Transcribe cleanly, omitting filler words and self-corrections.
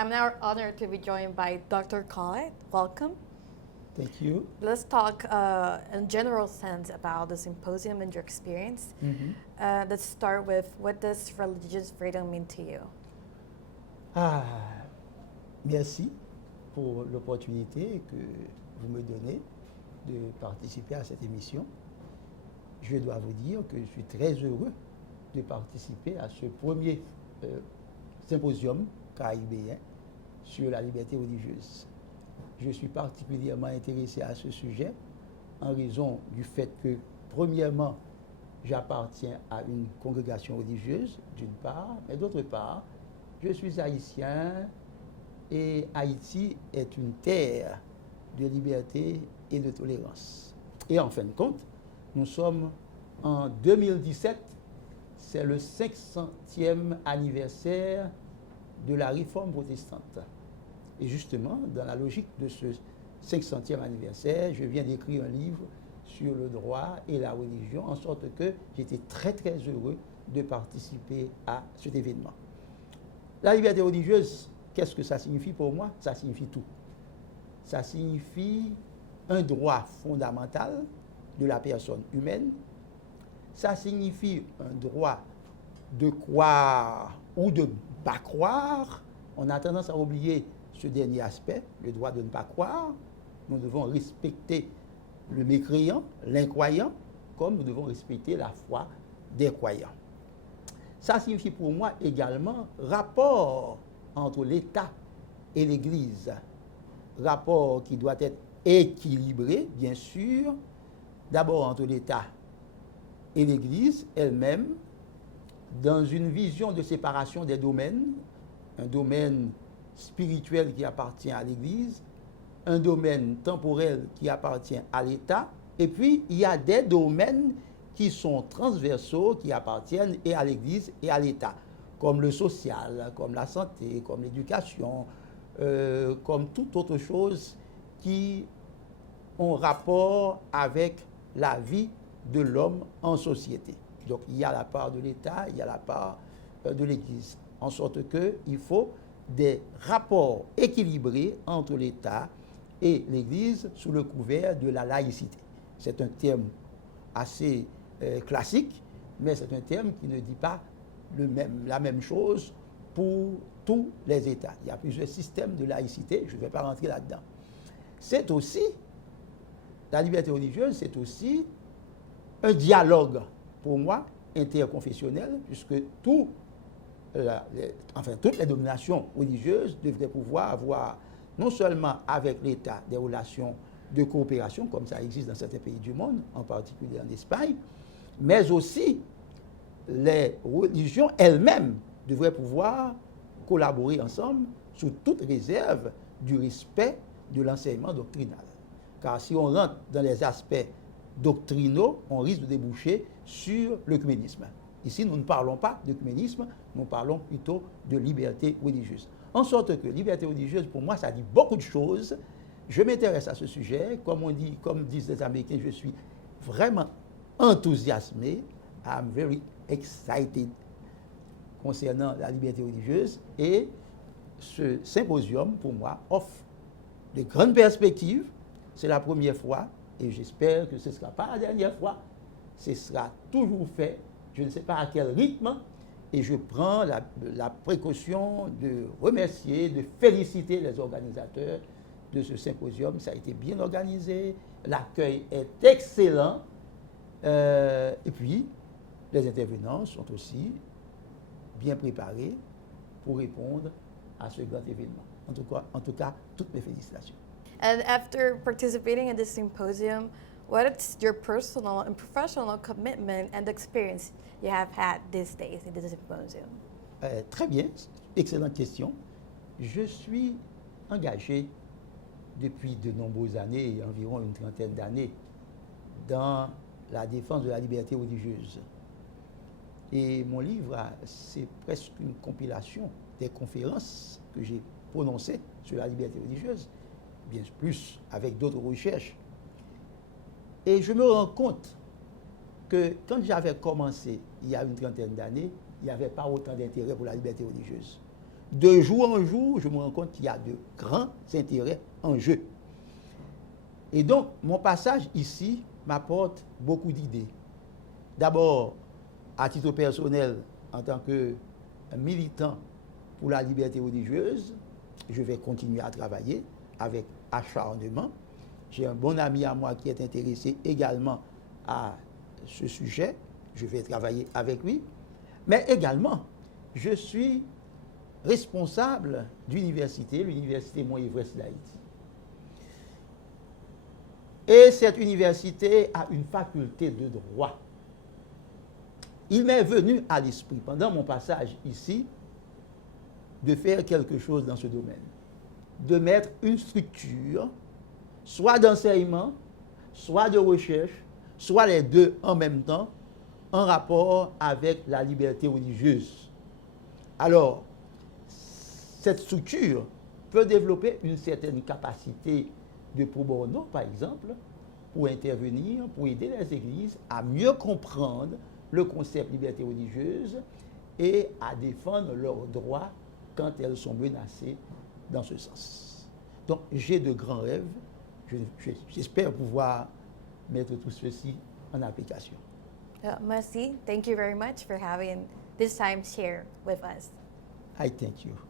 I'm now honored to be joined by Dr. Collett. Welcome. Thank you. Let's talk in general sense about the symposium and your experience. Let's start with, what does religious freedom mean to you? Ah, merci pour l'opportunité que vous me donnez de participer à cette émission. Je dois vous dire que je suis très heureux de participer à ce premier symposium caribéen sur la liberté religieuse. Je suis particulièrement intéressé à ce sujet en raison du fait que, premièrement, j'appartiens à une congrégation religieuse, d'une part, mais d'autre part, je suis haïtien et Haïti est une terre de liberté et de tolérance. Et en fin de compte, nous sommes en 2017, c'est le 500e anniversaire de la réforme protestante. Et justement, dans la logique de ce 500e anniversaire, je viens d'écrire un livre sur le droit et la religion, en sorte que j'étais très très heureux de participer à cet événement. La liberté religieuse, qu'est-ce que ça signifie pour moi? Ça signifie tout. Ça signifie un droit fondamental de la personne humaine. Ça signifie un droit de croire ou de ne pas croire. On a tendance à oublier ce dernier aspect, le droit de ne pas croire. Nous devons respecter le mécréant, l'incroyant, comme nous devons respecter la foi des croyants. Ça signifie pour moi également rapport entre l'État et l'Église. Rapport qui doit être équilibré, bien sûr, d'abord entre l'État et l'Église elle-même, dans une vision de séparation des domaines, un domaine spirituel qui appartient à l'Église, un domaine temporel qui appartient à l'État, et puis il y a des domaines qui sont transversaux, qui appartiennent et à l'Église et à l'État, comme le social, comme la santé, comme l'éducation, comme toute autre chose qui ont rapport avec la vie de l'homme en société. Donc il y a la part de l'État, il y a la part de l'Église, en sorte qu'il faut des rapports équilibrés entre l'État et l'Église sous le couvert de la laïcité. C'est un terme assez classique, mais c'est un terme qui ne dit pas la même chose pour tous les États. Il y a plusieurs systèmes de laïcité, je ne vais pas rentrer là-dedans. C'est aussi, la liberté religieuse, c'est aussi un dialogue, pour moi, interconfessionnel, puisque toutes les dominations religieuses devraient pouvoir avoir, non seulement avec l'État, des relations de coopération, comme ça existe dans certains pays du monde, en particulier en Espagne, mais aussi les religions elles-mêmes devraient pouvoir collaborer ensemble sous toute réserve du respect de l'enseignement doctrinal. Car si on rentre dans les aspects doctrinaux, on risque de déboucher sur l'œcuménisme. Ici, nous ne parlons pas d'œcuménisme, nous parlons plutôt de liberté religieuse. En sorte que liberté religieuse, pour moi, ça dit beaucoup de choses. Je m'intéresse à ce sujet. Comme disent les Américains, je suis vraiment enthousiasmé. I'm very excited concernant la liberté religieuse. Et ce symposium, pour moi, offre de grandes perspectives. C'est la première fois, et j'espère que ce ne sera pas la dernière fois. Ce sera toujours fait. Je ne sais pas à quel rythme. Et je prends la précaution de remercier, de féliciter les organisateurs de ce symposium. Ça a été bien organisé. L'accueil est excellent. Et puis, les intervenants sont aussi bien préparés pour répondre à ce grand événement. En tout cas, toutes mes félicitations. And after participating in this symposium, what is your personal and professional commitment and experience you have had these days in this symposium? Très bien, excellente question. Je suis engagé depuis de nombreuses années, environ une trentaine d'années, dans la défense de la liberté religieuse. Et mon livre, c'est presque une compilation des conférences que j'ai prononcées sur la liberté religieuse, bien plus avec d'autres recherches. Et je me rends compte que quand j'avais commencé, il y a une trentaine d'années, il n'y avait pas autant d'intérêt pour la liberté religieuse. de jour en jour, je me rends compte qu'il y a de grands intérêts en jeu. Et donc, mon passage ici m'apporte beaucoup d'idées. D'abord, à titre personnel, en tant que militant pour la liberté religieuse, je vais continuer à travailler avec acharnement. J'ai un bon ami à moi qui est intéressé également à ce sujet. Je vais travailler avec lui. Mais également, je suis responsable d'université, l'université Mont-Everest d'Haïti. Et cette université a une faculté de droit. Il m'est venu à l'esprit, pendant mon passage ici, de faire quelque chose dans ce domaine. De mettre une structure, soit d'enseignement, soit de recherche, soit les deux en même temps, en rapport avec la liberté religieuse. Alors, cette structure peut développer une certaine capacité de pro bono, par exemple, pour intervenir, pour aider les églises à mieux comprendre le concept liberté religieuse et à défendre leurs droits quand elles sont menacées dans ce sens. Donc, j'ai de grands rêves. J'espère pouvoir mettre tout ceci en application. Merci. Thank you very much for having this time share with us. I thank you.